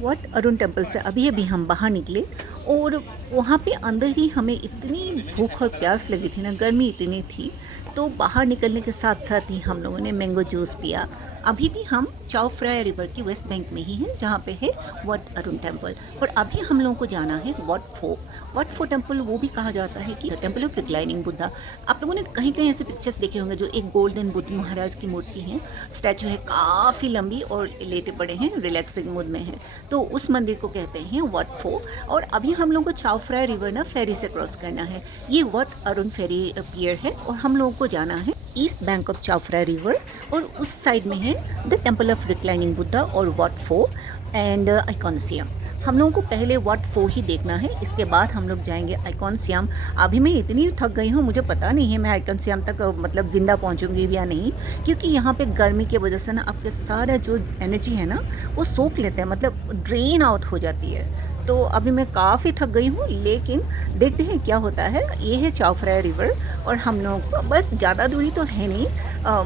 What Arun temple से अभी अभी हम बाहर निकले और वहाँ पे अंदर ही हमें इतनी भूख और प्यास लगी थी ना, गर्मी इतनी थी, तो बाहर निकलने के साथ साथ ही हम लोगों ने मैंगो जूस पिया। अभी भी हम चाओ फ्राया रिवर की वेस्ट बैंक में ही हैं, जहाँ पे है वट अरुण टेम्पल। और अभी हम लोगों को जाना है वट फो टेम्पल। वो भी कहा जाता है कि टेम्पल ऑफ रिक्लाइनिंग बुद्धा। आप लोगों ने कहीं कहीं ऐसे पिक्चर्स देखे होंगे जो एक गोल्डन बुद्ध महाराज की मूर्ति है, स्टैचू है, काफ़ी लंबी और लेटे पड़े हैं, रिलैक्सिंग मूड में है। तो उस मंदिर को कहते हैं वट फो। और अभी हम लोगों को चाओ फ्राया रिवर ना फेरी से क्रॉस करना है। ये वट अरुण फेरी पियर है और हम लोगों को जाना है ईस्ट बैंक ऑफ चाओ फ्राया रिवर। और उस साइड में है the temple of reclining Buddha और वट फो एंड आइकॉनसियम। हम लोगों को पहले वट फो ही देखना है, इसके बाद हम लोग जाएंगे आइकॉनसियम। अभी मैं इतनी थक गई हूँ, मुझे पता नहीं है मैं आइकॉनसियम तक मतलब ज़िंदा पहुँचूंगी या नहीं, क्योंकि यहाँ पे गर्मी की वजह से ना आपके सारा जो एनर्जी है ना वो सोख लेते हैं, मतलब ड्रेन आउट हो जाती है। तो अभी मैं काफ़ी थक गई हूँ, लेकिन देखते हैं क्या होता है। ये है चाओ फ्राया रिवर और हम लोगों को बस ज़्यादा दूरी तो है नहीं,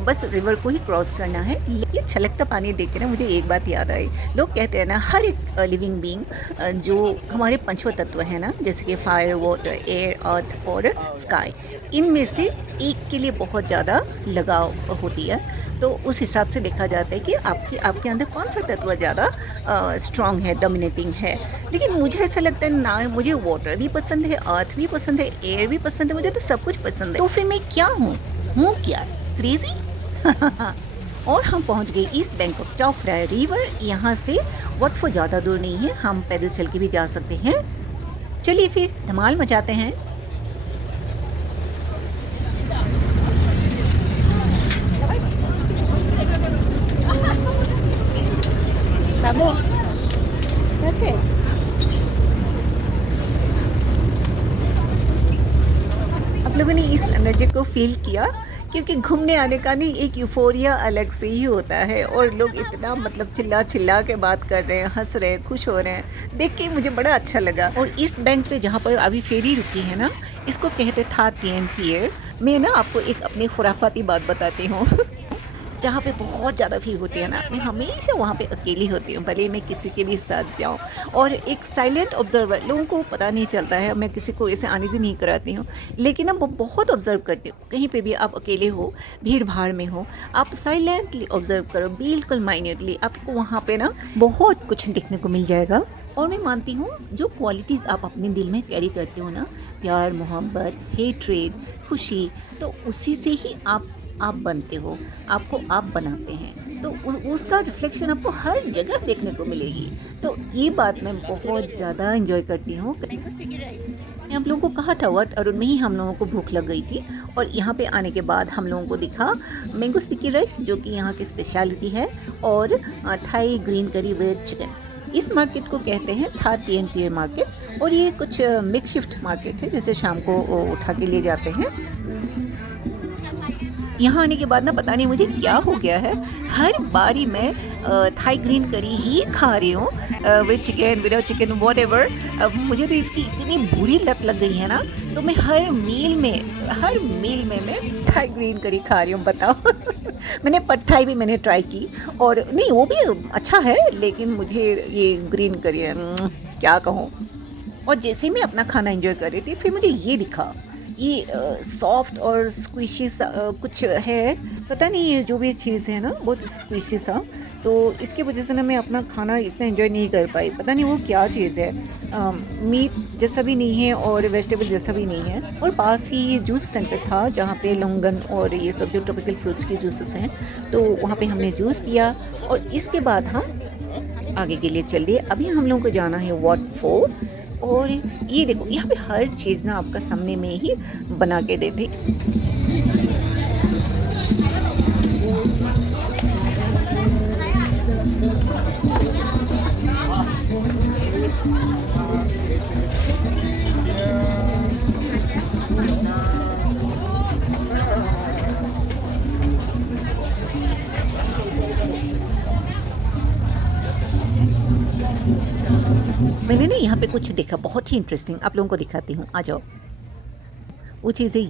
बस रिवर को ही क्रॉस करना है। लेकिन छलकता पानी देख के ना मुझे एक बात याद आई। लोग कहते हैं ना हर एक लिविंग बीइंग जो हमारे पंचव तत्व है ना, जैसे कि फायर, वाटर, एयर, अर्थ और स्काई, इनमें से एक के लिए बहुत ज़्यादा लगाव होती है। तो उस हिसाब से देखा जाता है कि आपके अंदर कौन सा तत्व ज़्यादा स्ट्रॉन्ग है, डोमिनेटिंग है। लेकिन मुझे ऐसा लगता है ना, मुझे वाटर भी पसंद है, अर्थ भी पसंद है, एयर भी पसंद है, मुझे तो सब कुछ पसंद है। तो फिर मैं क्या हूँ क्या क्रेजी? और हम पहुँच गए ईस्ट बैंक ऑफ चाओ फ्राया रिवर। यहाँ से वट फो ज़्यादा दूर नहीं है, हम पैदल चल के भी जा सकते हैं। चलिए फिर धमाल मचाते हैं। बाबू, that's it. आप लोगों ने इस एनर्जी को फील किया, क्योंकि घूमने आने का नहीं एक यूफोरिया अलग से ही होता है। और लोग इतना मतलब चिल्ला चिल्ला के बात कर रहे हैं, हंस रहे हैं, खुश हो रहे हैं, देख के मुझे बड़ा अच्छा लगा। और ईस्ट बैंक पे जहाँ पर अभी फेरी रुकी है ना, इसको कहते था टीएन पियर। मैं ना आपको एक अपनी खुराफाती बात बताती हूँ। जहाँ पे बहुत ज़्यादा भीड़ होती है ना, मैं हमेशा वहाँ पे अकेली होती हूँ, भले मैं किसी के भी साथ जाऊँ। और एक साइलेंट ऑब्जर्वर, लोगों को पता नहीं चलता है, मैं किसी को ऐसे आने से नहीं कराती हूँ, लेकिन अब वो बहुत ऑब्जर्व करती हूँ। कहीं पे भी आप अकेले हो, भीड़ भाड़ में हो, आप साइलेंटली ऑब्जर्व करो, बिल्कुल माइन्यूटली, आपको वहाँ पे ना बहुत कुछ देखने को मिल जाएगा। और मैं मानती हूँ जो क्वालिटीज़ आप अपने दिल में कैरी करते हो ना, प्यार, मोहब्बत, हेट्रेड, खुशी, तो उसी से ही आप बनते हो, आपको आप बनाते हैं। तो उसका रिफ्लेक्शन आपको हर जगह देखने को मिलेगी। तो ये बात मैं बहुत ज़्यादा एंजॉय करती हूँ। मैंने आप लोगों को कहा था वट अरुण में ही हम लोगों को भूख लग गई थी, और यहाँ पे आने के बाद हम लोगों को दिखा मैंगो स्टिकी राइस, जो कि यहाँ की स्पेशलिटी है, और Thai green curry with chicken. इस मार्केट को कहते हैं था टीएनपीए मार्केट। और ये कुछ मेकशिफ्ट मार्केट है, जिसे शाम को उठा के ले जाते हैं। यहाँ आने के बाद ना पता नहीं मुझे क्या हो गया है, हर बारी मैं थाई ग्रीन करी ही खा रही हूँ, with chicken, without chicken, what ever. मुझे तो इसकी इतनी बुरी लत लग गई है ना, तो मैं हर मील में मैं थाई ग्रीन करी खा रही हूँ, बताओ। मैंने पद थाई भी मैंने ट्राई की, और नहीं वो भी अच्छा है, लेकिन मुझे ये ग्रीन करी है, क्या कहूँ। और जैसे ही मैं अपना खाना एंजॉय कर रही थी, फिर मुझे ये दिखा, ये सॉफ्ट और स्क्विशी सा कुछ है, पता नहीं ये जो भी चीज़ है ना बहुत स्क्विशी सा। तो इसकी वजह से ना मैं अपना खाना इतना एंजॉय नहीं कर पाई, पता नहीं वो क्या चीज़ है। मीट जैसा भी नहीं है और वेजिटेबल जैसा भी नहीं है। और पास ही ये जूस सेंटर था, जहाँ पे लोंगन और ये सब जो ट्रॉपिकल फ्रूट्स के जूसेस हैं, तो वहाँ पे हमने जूस पिया। और इसके बाद हम आगे के लिए चल दिए। अभी हम लोगों को जाना है वट फो। और ये देखो, यहाँ पे हर चीज़ ना आपका सामने में ही बना के देते। मैंने ना यहाँ पे कुछ देखा बहुत ही इंटरेस्टिंग, आप लोगों को दिखाती हूँ, आ जाओ। वो चीज़ है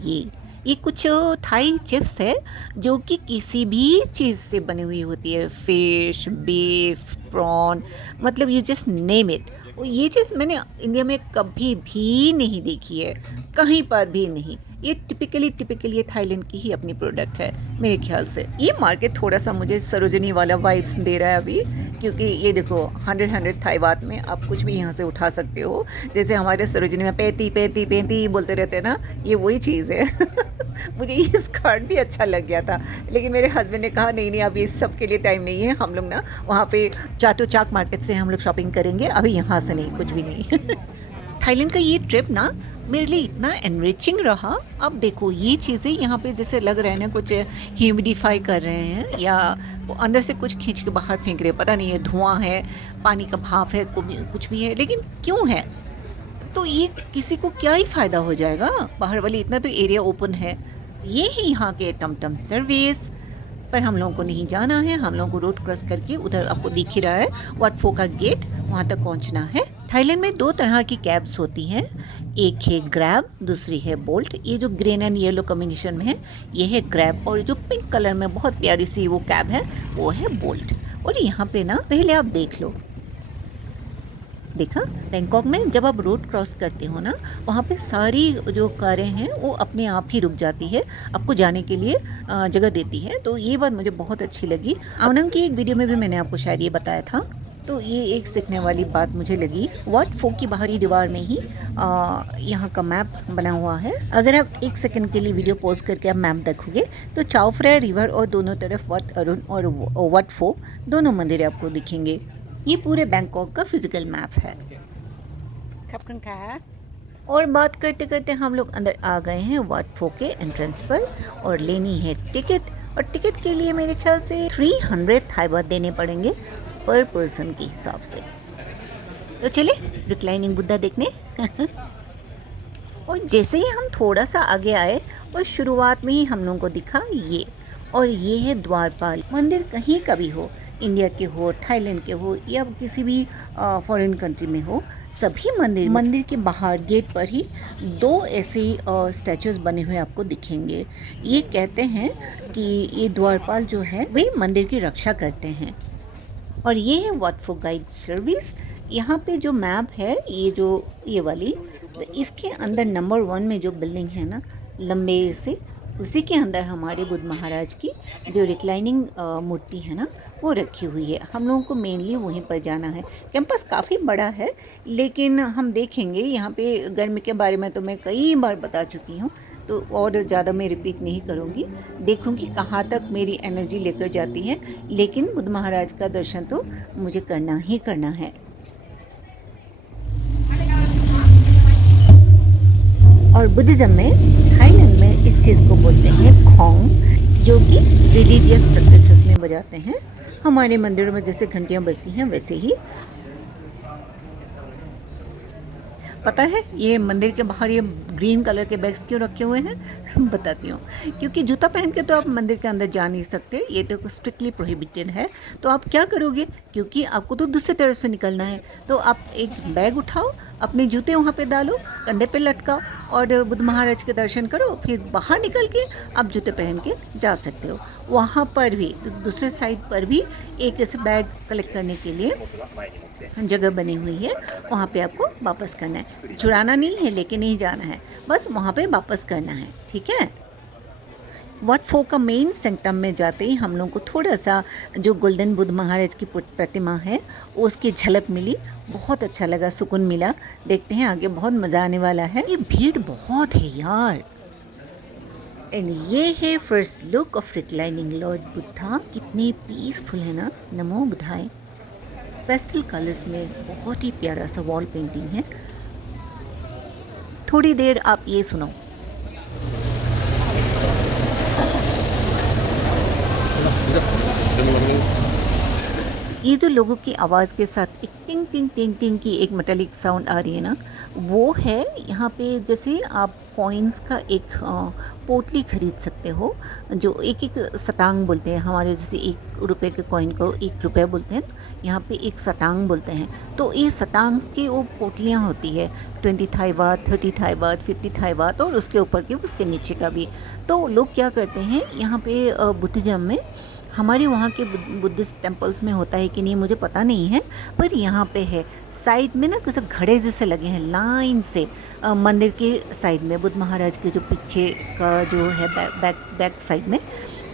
ये कुछ थाई चिप्स है, जो कि किसी भी चीज़ से बनी हुई होती है, फिश, बीफ, प्रॉन, मतलब यू जस्ट नेम इट। ये चीज़ मैंने इंडिया में कभी भी नहीं देखी है, कहीं पर भी नहीं। ये टिपिकली ये थाईलैंड की ही अपनी प्रोडक्ट है मेरे ख्याल से। ये मार्केट थोड़ा सा मुझे सरोजनी वाला वाइब्स दे रहा है अभी, क्योंकि ये देखो 100 थाई बात में आप कुछ भी यहाँ से उठा सकते हो। जैसे हमारे सरोजनी में 35 बोलते रहते हैं ना, ये वही चीज़ है। मुझे ये स्कर्ट भी अच्छा लग गया था, लेकिन मेरे हस्बैंड ने कहा नहीं अभी इस सब के लिए टाइम नहीं है, हम लोग ना वहाँ पे चाटो चाक मार्केट से हम लोग शॉपिंग करेंगे, अभी यहाँ से नहीं, कुछ भी नहीं। थाईलैंड का ये ट्रिप ना मेरे लिए इतना एनरिचिंग रहा। अब देखो ये चीज़ें यहाँ पे जैसे लग रहे हैं ना, कुछ ह्यूमिडिफाई कर रहे हैं या अंदर से कुछ खींच के बाहर फेंक रहे हैं, पता नहीं है धुआं है, पानी का भाप है, कुछ भी है, लेकिन क्यों है? तो ये किसी को क्या ही फ़ायदा हो जाएगा, बाहर वाली इतना तो एरिया ओपन है। ये ही यहाँ के टमटम सर्विस पर हम लोगों को नहीं जाना है, हम लोगों को रोड क्रॉस करके उधर आपको दिख ही रहा है वाट फो का गेट, वहाँ तक पहुँचना है। थाईलैंड में 2 तरह की कैब्स होती हैं, एक है ग्रैब, दूसरी है बोल्ट। ये जो ग्रीन एंड येलो कॉम्बिनेशन में है ये है ग्रैब, और जो पिंक कलर में बहुत प्यारी सी वो कैब है वो है बोल्ट। और यहाँ पे ना पहले आप देख लो, देखा बैंकॉक में जब आप रोड क्रॉस करते हो ना, वहाँ पे सारी जो कारें हैं वो अपने आप ही रुक जाती है, आपको जाने के लिए जगह देती है। तो ये बात मुझे बहुत अच्छी लगी। आवनम की एक वीडियो में भी मैंने आपको शायद ये बताया था, तो ये एक सीखने वाली बात मुझे लगी। वाट फो की बाहरी दीवार में ही यहाँ का मैप बना हुआ है। अगर आप 1 सेकंड के लिए वीडियो पॉज करके आप मैप देखोगे तो चाओ फ्राया रिवर और दोनों तरफ वाट अरुण और वाट फो दोनों मंदिर आपको दिखेंगे। ये पूरे बैंकॉक का फिजिकल मैप है। और बात करते करते हम लोग अंदर आ गए हैं वाट फो के एंट्रेंस पर, और लेनी है टिकट। और टिकट के लिए मेरे ख्याल से 300 थाई बात देने पड़ेंगे पर पर्सन के हिसाब से। तो चले रिक्लाइनिंग बुद्धा देखने। और जैसे ही हम थोड़ा सा आगे आए और शुरुआत में ही हम लोगों को दिखा ये, और ये है द्वारपाल मंदिर। कहीं का भी हो, इंडिया के हो, थाईलैंड के हो, या किसी भी फॉरेन कंट्री में हो, सभी मंदिर के बाहर गेट पर ही 2 ऐसे स्टैचूज बने हुए आपको दिखेंगे। ये कहते हैं कि ये द्वारपाल जो है वे मंदिर की रक्षा करते हैं। और ये है वाट फो गाइड सर्विस। यहाँ पे जो मैप है ये वाली, तो इसके अंदर नंबर 1 में जो बिल्डिंग है ना लंबे से, उसी के अंदर हमारे बुद्ध महाराज की जो रिक्लाइनिंग मूर्ति है ना वो रखी हुई है। हम लोगों को मेनली वहीं पर जाना है। कैंपस काफ़ी बड़ा है, लेकिन हम देखेंगे। यहाँ पे गर्मी के बारे में तो मैं कई बार बता चुकी हूँ, तो और ज़्यादा मैं रिपीट नहीं करूँगी। देखूँगी कहाँ तक मेरी एनर्जी लेकर जाती है, लेकिन बुद्ध महाराज का दर्शन तो मुझे करना ही करना है। और बुद्धिज़्म में, थाईलैंड में इस चीज़ को बोलते हैं खोंग, जो कि रिलीजियस प्रैक्टिसेस में बजाते हैं। हमारे मंदिरों में जैसे घंटियाँ बजती हैं वैसे ही। पता है ये मंदिर के बाहर ये ग्रीन कलर के बैग्स क्यों रखे हुए हैं? बताती हूँ। क्योंकि जूता पहन के तो आप मंदिर के अंदर जा नहीं सकते, ये तो स्ट्रिक्टली प्रोहिबिटेड है। तो आप क्या करोगे, क्योंकि आपको तो दूसरी तरफ से निकलना है, तो आप एक बैग उठाओ, अपने जूते वहाँ पे डालो, कंधे पे लटकाओ और बुद्ध महाराज के दर्शन करो, फिर बाहर निकल के आप जूते पहन के जा सकते हो। वहाँ पर भी दूसरे साइड पर भी एक ऐसे बैग कलेक्ट करने के लिए जगह बनी हुई है, वहाँ पे आपको वापस करना है। चुराना नहीं है, लेके नहीं जाना है, बस वहाँ पे वापस करना है, ठीक है। वाट फो का मेन सेंक्टम में जाते ही हम लोग को थोड़ा सा जो गोल्डन बुद्ध महाराज की प्रतिमा है उसकी झलक मिली, बहुत अच्छा लगा, सुकून मिला। देखते हैं आगे, बहुत मज़ा आने वाला है। ये भीड़ बहुत है यार। एंड ये है first look of reclining Lord Buddha. कितने पीसफुल है ना, नमो बुद्धाय। पेस्टल कलर्स में बहुत ही प्यारा सा वॉल पेंटिंग है। थोड़ी देर आप ये सुनो। ये जो लोगों की आवाज़ के साथ एक टिंग टिंग टिंग टिंग की एक मेटालिक साउंड आ रही है ना, वो है यहाँ पे जैसे आप कॉइन्स का एक पोटली खरीद सकते हो, जो एक सटांग बोलते हैं। हमारे जैसे 1 रुपए के कॉइन को 1 रुपया बोलते हैं, यहाँ पे एक सटांग बोलते हैं। तो ये सटांग्स की वो पोटलियाँ होती है, 20 थाई बात, 30 थाई बात, 50 थाई बात, और उसके ऊपर की उसके नीचे का भी। तो लोग क्या करते हैं यहाँ पे बुद्धिज़्म में हमारे वहाँ के बुद्धिस्ट टेम्पल्स में होता है कि नहीं मुझे पता नहीं है, पर यहाँ पे है। साइड में ना कुछ घड़े जैसे लगे हैं लाइन से, मंदिर के साइड में बुद्ध महाराज के जो पीछे का जो है बैक साइड में,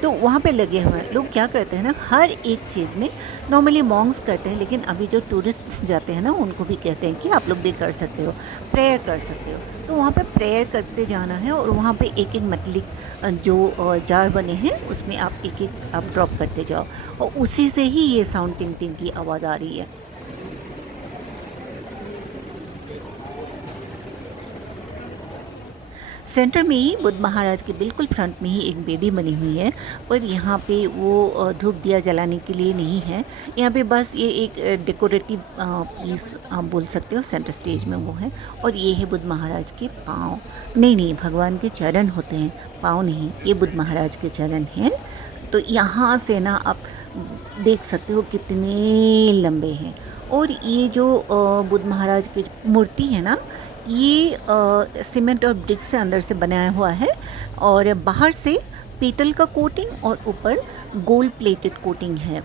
तो वहाँ पे लगे हुए हैं। लोग क्या करते हैं ना, हर एक चीज़ में नॉर्मली मॉन्ग्स करते हैं, लेकिन अभी जो टूरिस्ट जाते हैं ना उनको भी कहते हैं कि आप लोग भी कर सकते हो, प्रेयर कर सकते हो। तो वहाँ पे प्रेयर करते जाना है, और वहाँ पे एक एक मतली जो जार बने हैं उसमें आप एक एक आप ड्रॉप करते जाओ, और उसी से ही ये साउंड टिंग टिंग की आवाज़ आ रही है। सेंटर में ही बुद्ध महाराज के बिल्कुल फ्रंट में ही एक बेदी बनी हुई है, पर यहाँ पे वो धूप दिया जलाने के लिए नहीं है। यहाँ पे बस ये एक डेकोरेटिव पीस आप बोल सकते हो, सेंटर स्टेज में वो है। और ये है बुद्ध महाराज के पाँव, नहीं भगवान के चरण होते हैं, पाँव नहीं, ये बुद्ध महाराज के चरण हैं। तो यहाँ से ना आप देख सकते हो कितने लंबे हैं। और ये जो बुद्ध महाराज की मूर्ति है ना, ये सीमेंट और ब्रिक से अंदर से बनाया हुआ है, और बाहर से पीतल का कोटिंग और ऊपर गोल्ड प्लेटेड कोटिंग है।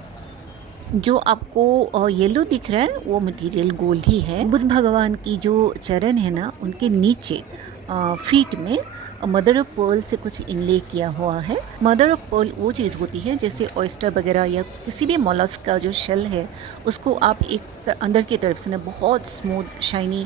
जो आपको येलो दिख रहा है वो मटेरियल गोल्ड ही है। बुद्ध भगवान की जो चरण है ना, उनके नीचे फीट में मदर ऑफ पर्ल से कुछ इनले किया हुआ है। मदर ऑफ पर्ल वो चीज़ होती है जैसे ऑयस्टर वगैरह या किसी भी मोलस्क का जो शेल है, उसको आप एक अंदर की तरफ से ना बहुत स्मूथ शाइनी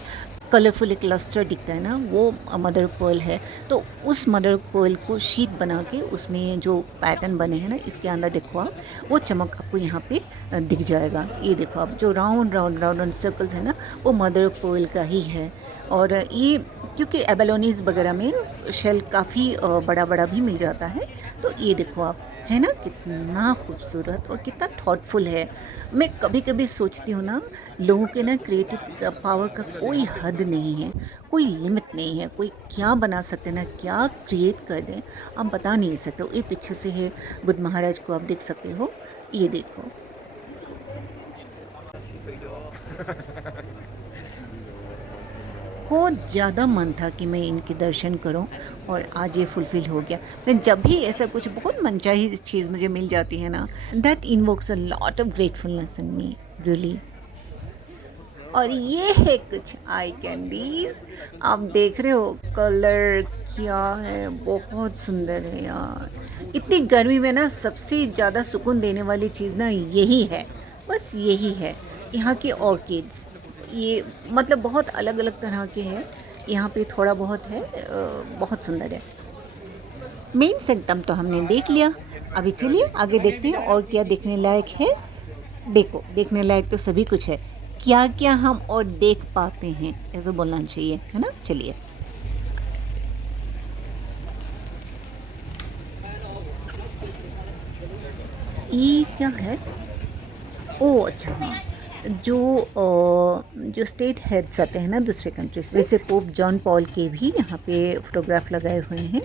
कलरफुल एक लस्टर दिखता है ना, वो मदर ऑफ पर्ल है। तो उस मदर ऑफ पर्ल को शीट बना के उसमें जो पैटर्न बने हैं ना, इसके अंदर देखो आप, वो चमक आपको यहाँ पे दिख जाएगा। ये देखो आप, जो round round round round circles है ना, वो मदर ऑफ पर्ल का ही है। और ये क्योंकि एबेलोनीज वगैरह में शेल काफ़ी बड़ा बड़ा भी मिल जाता है। तो ये देखो आप, है ना कितना खूबसूरत और कितना थॉटफुल है। मैं कभी कभी सोचती हूँ ना, लोगों के ना क्रिएटिव पावर का कोई हद नहीं है, कोई लिमिट नहीं है। कोई क्या बना सकते ना, क्या क्रिएट कर दें, आप बता नहीं सकते हो। ये पीछे से है बुद्ध महाराज को आप देख सकते हो, ये देखो। बहुत ज़्यादा मन था कि मैं इनके दर्शन करूं, और आज ये फुलफ़िल हो गया। मैं जब भी ऐसा कुछ बहुत मनचाही चीज़ मुझे मिल जाती है ना, that invokes a lot of gratefulness in me really. और ये है कुछ आई कैंडीज, आप देख रहे हो कलर क्या है, बहुत सुंदर है यार। इतनी गर्मी में ना सबसे ज़्यादा सुकून देने वाली चीज़ ना यही है, बस यही है। यहाँ के ऑर्किड्स, ये मतलब बहुत अलग अलग तरह के हैं, यहाँ पे थोड़ा बहुत है, बहुत सुंदर है। मेन सेक्टम तो हमने देख लिया, अभी चलिए आगे देखते हैं और क्या देखने लायक है। देखो, देखने लायक तो सभी कुछ है, क्या क्या हम और देख पाते हैं ऐसा बोलना चाहिए, है ना। चलिए, ये क्या है? ओ अच्छा, हाँ, जो स्टेट हेड्स आते हैं ना दूसरे कंट्री से, जैसे पोप जॉन पॉल के भी यहाँ पे फोटोग्राफ लगाए हुए हैं।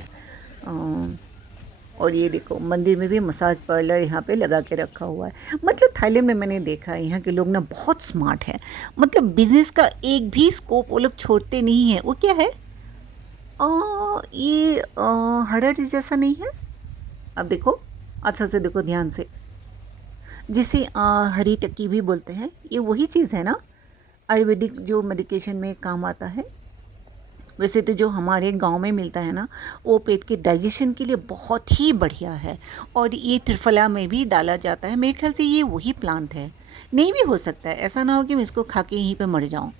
और ये देखो, मंदिर में भी मसाज पार्लर यहाँ पे लगा के रखा हुआ है। मतलब थाईलैंड में मैंने देखा है, यहाँ के लोग ना बहुत स्मार्ट है। मतलब बिजनेस का एक भी स्कोप वो लोग छोड़ते नहीं है। वो क्या है, ये हरड़ जैसा नहीं है? अब देखो, अच्छा से देखो ध्यान से, जिसे हरी टक्की भी बोलते हैं, ये वही चीज़ है ना, आयुर्वेदिक जो मेडिकेशन में काम आता है। वैसे तो जो हमारे गांव में मिलता है ना, वो पेट के डाइजेशन के लिए बहुत ही बढ़िया है, और ये त्रिफला में भी डाला जाता है। मेरे ख्याल से ये वही प्लांट है, नहीं भी हो सकता है, ऐसा ना हो कि मैं इसको खा के यहीं पे मर जाऊँ।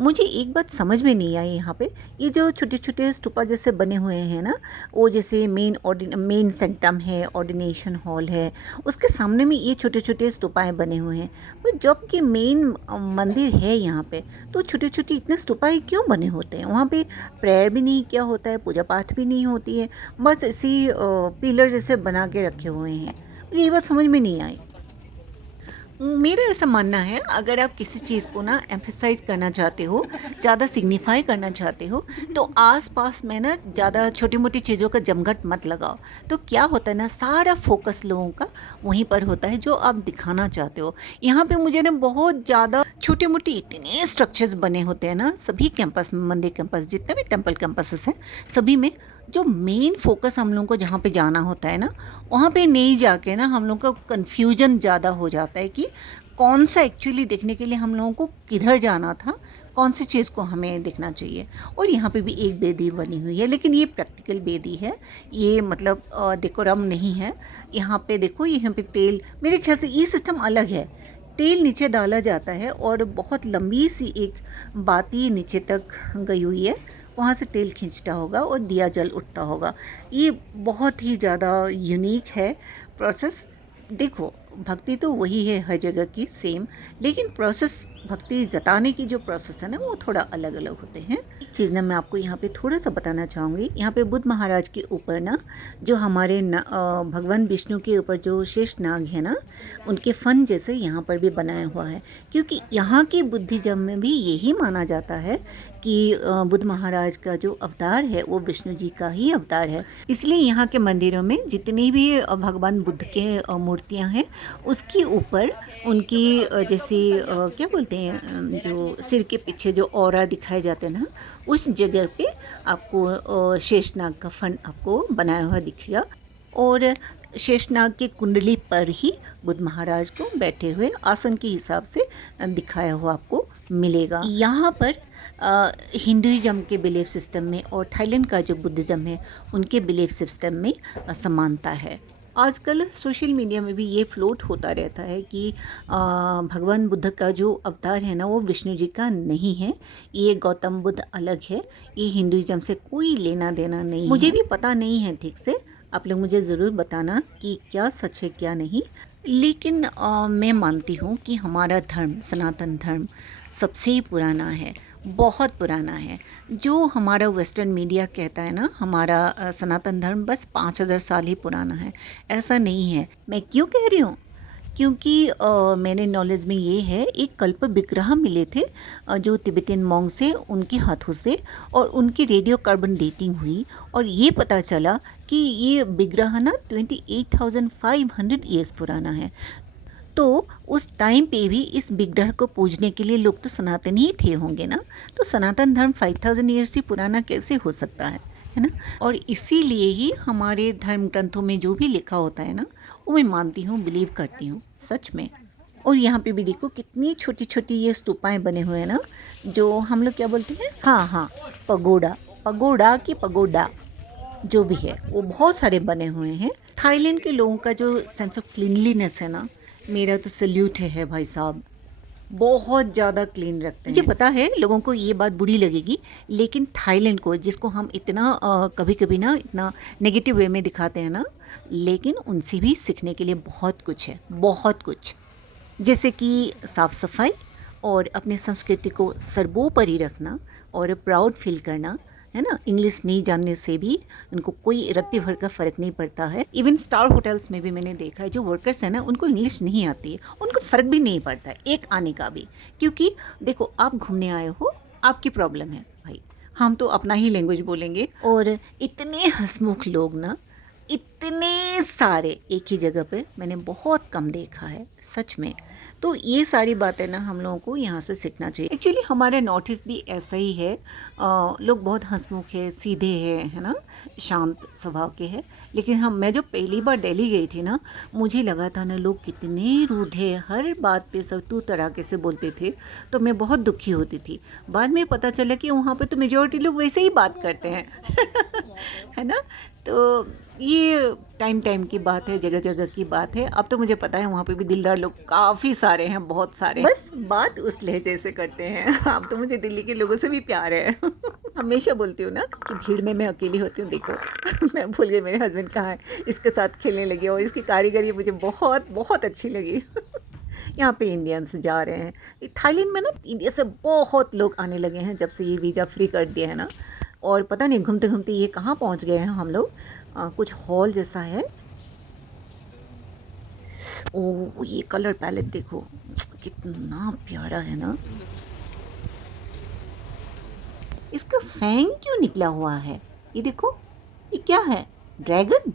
मुझे एक बात समझ में नहीं आई यहाँ पे, ये जो छोटे छोटे स्तूपा जैसे बने हुए हैं ना, वो जैसे मेन सेक्टम है, ऑर्डिनेशन हॉल है, उसके सामने में ये छोटे छोटे स्तूपाएँ बने हुए हैं। पर जब कि मेन मंदिर है यहाँ पे, तो छोटे छोटे इतने स्तूपाएँ क्यों बने होते हैं? वहाँ पे प्रेयर भी नहीं किया होता है, पूजा पाठ भी नहीं होती है, बस ऐसी पिलर जैसे बना के रखे हुए हैं। मुझे ये बात समझ में नहीं आई। मेरा ऐसा मानना है, अगर आप किसी चीज़ को ना एम्फेसाइज करना चाहते हो, ज़्यादा सिग्निफाई करना चाहते हो, तो आसपास में ना ज़्यादा छोटी मोटी चीज़ों का जमघट मत लगाओ। तो क्या होता है ना, सारा फोकस लोगों का वहीं पर होता है जो आप दिखाना चाहते हो। यहाँ पे मुझे ना बहुत ज़्यादा छोटे मोटे इतने स्ट्रक्चर्स बने होते हैं ना, सभी कैंपस में, मंदिर कैंपस, जितने भी टेम्पल कैंपसेस हैं, सभी में जो मेन फ़ोकस हम लोगों को जहाँ पे जाना होता है ना, वहाँ पे नहीं जाके ना हम लोग का कन्फ्यूजन ज़्यादा हो जाता है कि कौन सा एक्चुअली देखने के लिए हम लोगों को किधर जाना था, कौन सी चीज़ को हमें देखना चाहिए। और यहाँ पे भी एक बेदी बनी हुई है, लेकिन ये प्रैक्टिकल बेदी है, ये मतलब डेकोरम नहीं है। यहाँ पे देखो, यहाँ पे तेल, मेरे ख्याल से ये सिस्टम अलग है। तेल नीचे डाला जाता है और बहुत लंबी सी एक बाती नीचे तक गई हुई है, वहाँ से तेल खींचता होगा और दिया जल उठता होगा। ये बहुत ही ज़्यादा यूनिक है प्रोसेस। देखो, भक्ति तो वही है हर जगह की सेम, लेकिन प्रोसेस, भक्ति जताने की जो प्रोसेस है ना, वो थोड़ा अलग अलग होते हैं। एक चीज़ ना मैं आपको यहाँ पे थोड़ा सा बताना चाहूँगी। यहाँ पे बुद्ध महाराज के ऊपर ना, जो हमारे भगवान विष्णु के ऊपर जो शेष नाग है ना, उनके फन जैसे यहाँ पर भी बनाया हुआ है, क्योंकि यहाँ के बुद्धिज्म में भी यही माना जाता है कि बुद्ध महाराज का जो अवतार है वो विष्णु जी का ही अवतार है। इसलिए यहाँ के मंदिरों में जितनी भी भगवान बुद्ध के मूर्तियाँ हैं, उसके ऊपर उनकी जैसे क्या बोलते हैं, जो सिर के पीछे जो ऑरा दिखाए जाते हैं ना, उस जगह पे आपको शेषनाग का फन आपको बनाया हुआ दिखेगा। और शेषनाग के कुंडली पर ही बुद्ध महाराज को बैठे हुए आसन के हिसाब से दिखाया हुआ आपको मिलेगा। यहाँ पर हिंदुइज्म के बिलीफ सिस्टम में और थाईलैंड का जो बुद्धिज़्म है उनके बिलीफ सिस्टम में समानता है। आजकल सोशल मीडिया में भी ये फ्लोट होता रहता है कि भगवान बुद्ध का जो अवतार है ना, वो विष्णु जी का नहीं है, ये गौतम बुद्ध अलग है, ये हिंदुइज्म से कोई लेना देना नहीं। मुझे भी पता नहीं है ठीक से, आप लोग मुझे ज़रूर बताना कि क्या सच है क्या नहीं। लेकिन मैं मानती हूँ कि हमारा धर्म, सनातन धर्म सबसे पुराना है, बहुत पुराना है। जो हमारा वेस्टर्न मीडिया कहता है ना, हमारा सनातन धर्म बस 5000 साल ही पुराना है, ऐसा नहीं है। मैं क्यों कह रही हूँ? क्योंकि मेरे नॉलेज में ये है, एक कल्प विग्रह मिले थे जो तिब्बतियन मॉन्क से, उनके हाथों से, और उनकी रेडियो कार्बन डेटिंग हुई और ये पता चला कि ये विग्रह ना 28,500 ईयर्स पुराना है। तो उस टाइम पे भी इस विग्रह को पूजने के लिए लोग तो सनातन ही थे होंगे ना, तो सनातन धर्म 5000 ईयर्स से पुराना कैसे हो सकता है ना। और इसीलिए ही हमारे धर्म ग्रंथों में जो भी लिखा होता है ना, वो मैं मानती हूँ, बिलीव करती हूँ सच में। और यहाँ पे भी देखो कितनी छोटी छोटी ये स्तूपाएं बने हुए हैं ना, जो हम लोग क्या बोलते हैं, हाँ हाँ, पगोड़ा, पगोड़ा की पगोड़ा जो भी है, वो बहुत सारे बने हुए हैं। थाईलैंड के लोगों का जो सेंस ऑफ क्लीनलीनेस है ना, मेरा तो सल्यूट है भाई साहब, बहुत ज़्यादा क्लीन रखते हैं। मुझे पता है लोगों को ये बात बुरी लगेगी, लेकिन थाईलैंड को, जिसको हम इतना कभी कभी ना इतना नेगेटिव वे में दिखाते हैं ना, लेकिन उनसे भी सीखने के लिए बहुत कुछ है, बहुत कुछ। जैसे कि साफ़ सफाई और अपने संस्कृति को सर्वोपरि रखना और प्राउड फील करना, है ना। इंग्लिश नहीं जानने से भी उनको कोई रत्ती भर का फ़र्क नहीं पड़ता है। इवन स्टार होटल्स में भी मैंने देखा है, जो वर्कर्स हैं ना, उनको इंग्लिश नहीं आती है, उनको फ़र्क भी नहीं पड़ता है एक आने का भी, क्योंकि देखो आप घूमने आए हो, आपकी प्रॉब्लम है भाई, हम तो अपना ही लैंग्वेज बोलेंगे। और इतने हंसमुख लोग ना, इतने सारे एक ही जगह पे मैंने बहुत कम देखा है सच में। तो ये सारी बातें ना हम लोगों को यहाँ से सीखना चाहिए। एक्चुअली हमारे नॉर्थ ईस्ट भी ऐसा ही है, लोग बहुत हंसमुख है, सीधे हैं, है ना, शांत स्वभाव के हैं। लेकिन मैं जो पहली बार दिल्ली गई थी ना, मुझे लगा था ना लोग कितने रूड है, हर बात पे सब तू तराके से बोलते थे, तो मैं बहुत दुखी होती थी। बाद में पता चला कि वहाँ पे तो मेजॉरिटी लोग वैसे ही बात करते हैं है ना। तो ये टाइम टाइम की बात है, जगह जगह की बात है। अब तो मुझे पता है वहाँ पे भी दिलदार लोग काफ़ी सारे हैं, बहुत सारे, बस बात उस लहजे से करते हैं। अब तो मुझे दिल्ली के लोगों से भी प्यार है हमेशा बोलती हूँ ना कि भीड़ में मैं अकेली होती हूँ। देखो मैं भूल गई मेरे हस्बैंड कहाँ है, इसके साथ खेलने लगी और इसकी कारीगरी मुझे बहुत बहुत अच्छी लगी यहाँ पे इंडियंस जा रहे हैं थाईलैंड में ना, इंडिया से बहुत लोग आने लगे हैं जब से ये वीज़ा फ्री कर दिया है ना। और पता नहीं घूमते घूमते ये कहाँ पहुँच गए हैं हम लोग। कुछ हॉल जैसा है। ओ ये कलर पैलेट देखो कितना प्यारा है ना। इसका फैंग क्यों निकला हुआ है, ये देखो, ये क्या है, ड्रैगन।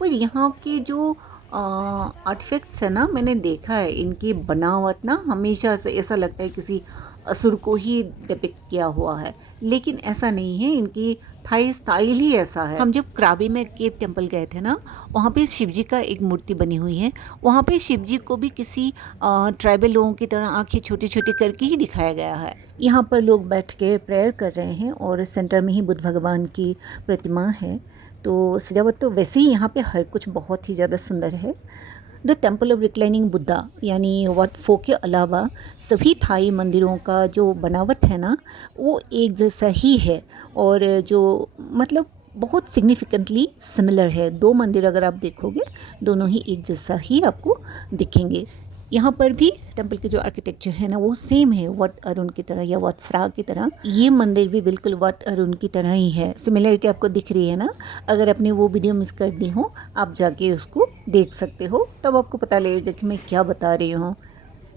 पर यहाँ के जो आर्टिफैक्ट्स है ना, मैंने देखा है इनकी बनावट ना हमेशा से ऐसा लगता है किसी असुर को ही डिपिक्ट किया हुआ है, लेकिन ऐसा नहीं है। इनकी थाई स्टाइल ही ऐसा है। हम जब क्राबी में केव टेम्पल गए थे ना, वहाँ पे शिव जी का एक मूर्ति बनी हुई है। वहाँ पे शिव जी को भी किसी ट्राइबल लोगों की तरह आंखें छोटी छोटी करके ही दिखाया गया है। यहाँ पर लोग बैठ के प्रेयर कर रहे हैं और सेंटर में ही बुद्ध भगवान की प्रतिमा है। तो सजावट तो वैसे ही यहाँ पे हर कुछ बहुत ही ज़्यादा सुंदर है। The temple of reclining Buddha यानी वाट फोक के अलावा सभी थाई मंदिरों का जो बनावट है ना, वो एक जैसा ही है और जो मतलब बहुत सिग्निफिकेंटली सिमिलर है। दो मंदिर अगर आप देखोगे, दोनों ही एक जैसा ही आपको दिखेंगे। यहाँ पर भी टेम्पल के जो आर्किटेक्चर है ना, वो सेम है वट अरुण की तरह या वट फ्रा की तरह। ये मंदिर भी बिल्कुल वट अरुण की तरह ही है। सिमिलरिटी आपको दिख रही है ना। अगर आपने वो वीडियो मिस कर दी हो, आप जाके उसको देख सकते हो, तब आपको पता लगेगा कि मैं क्या बता रही हूँ।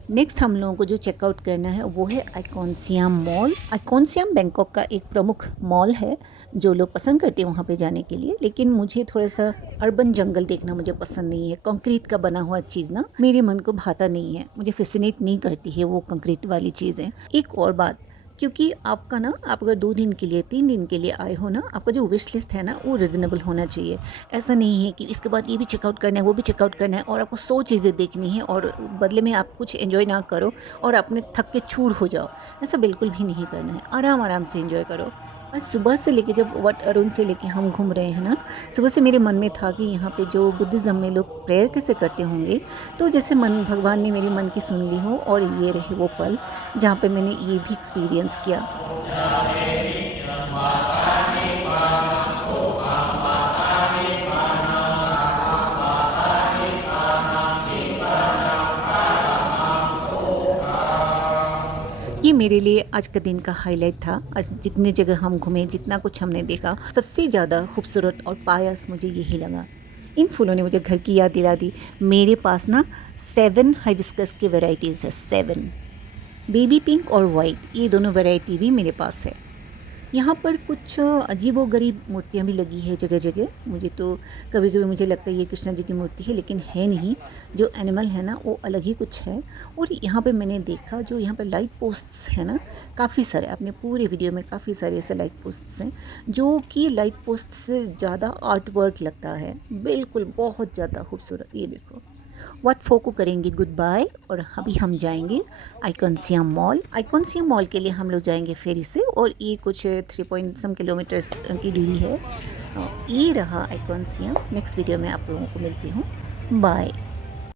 नेक्स्ट हम लोगों को जो चेकआउट करना है वो है icon SIAM mall. Icon SIAM Bangkok का एक प्रमुख मॉल है जो लोग पसंद करते हैं वहाँ पे जाने के लिए, लेकिन मुझे थोड़ा सा अर्बन जंगल देखना मुझे पसंद नहीं है। कंक्रीट का बना हुआ चीज़ ना मेरे मन को भाता नहीं है, मुझे फैसिनेट नहीं करती है वो कंक्रीट वाली चीज़ें। एक और बात, क्योंकि आपका ना, आप अगर 2 दिन के लिए 3 दिन के लिए आए हो ना, आपका जो विश लिस्ट है ना वो रिजनेबल होना चाहिए। ऐसा नहीं है कि इसके बाद ये भी चेकआउट करना है, वो भी चेकआउट करना है और आपको 100 चीज़ें देखनी है और बदले में आप कुछ एंजॉय ना करो और अपने थक के चूर हो जाओ। ऐसा बिल्कुल भी नहीं करना है। आराम आराम से एंजॉय करो। आज सुबह से लेके, जब वट अरुण से लेके हम घूम रहे हैं ना, सुबह से मेरे मन में था कि यहाँ पे जो बुद्धिज़्म में लोग प्रेयर कैसे करते होंगे। तो जैसे मन भगवान ने मेरे मन की सुन ली हो और ये रहे वो पल जहाँ पे मैंने ये भी एक्सपीरियंस किया। ये मेरे लिए आज का दिन का हाईलाइट था। आज जितने जगह हम घूमे, जितना कुछ हमने देखा, सबसे ज़्यादा खूबसूरत और पायस मुझे यही लगा। इन फूलों ने मुझे घर की याद दिला दी। मेरे पास ना 7 हाइबिस्कस की वैरायटीज़ है, 7। बेबी पिंक और वाइट, ये दोनों वैरायटी भी मेरे पास है। यहाँ पर कुछ अजीबोगरीब मूर्तियाँ भी लगी है जगह जगह। मुझे तो कभी कभी मुझे लगता है ये कृष्णा जी की मूर्ति है, लेकिन है नहीं। जो एनिमल है ना वो अलग ही कुछ है। और यहाँ पे मैंने देखा जो यहाँ पे लाइट पोस्ट्स है ना, काफ़ी सारे, अपने पूरे वीडियो में काफ़ी सारे ऐसे लाइट पोस्ट्स हैं जो कि लाइट पोस्ट से ज़्यादा आर्ट वर्क लगता है। बिल्कुल बहुत ज़्यादा खूबसूरत। ये देखो। वट फो को करेंगे गुड बाय और अभी हम जाएंगे icon SIAM mall. Icon SIAM mall के लिए हम लोग जाएंगे फेरी से और ये कुछ 3 पॉइंट सम किलोमीटर्स की दूरी है। ये रहा आइकॉन सियाम। नेक्स्ट वीडियो में आप लोगों को मिलती हूँ। बाय।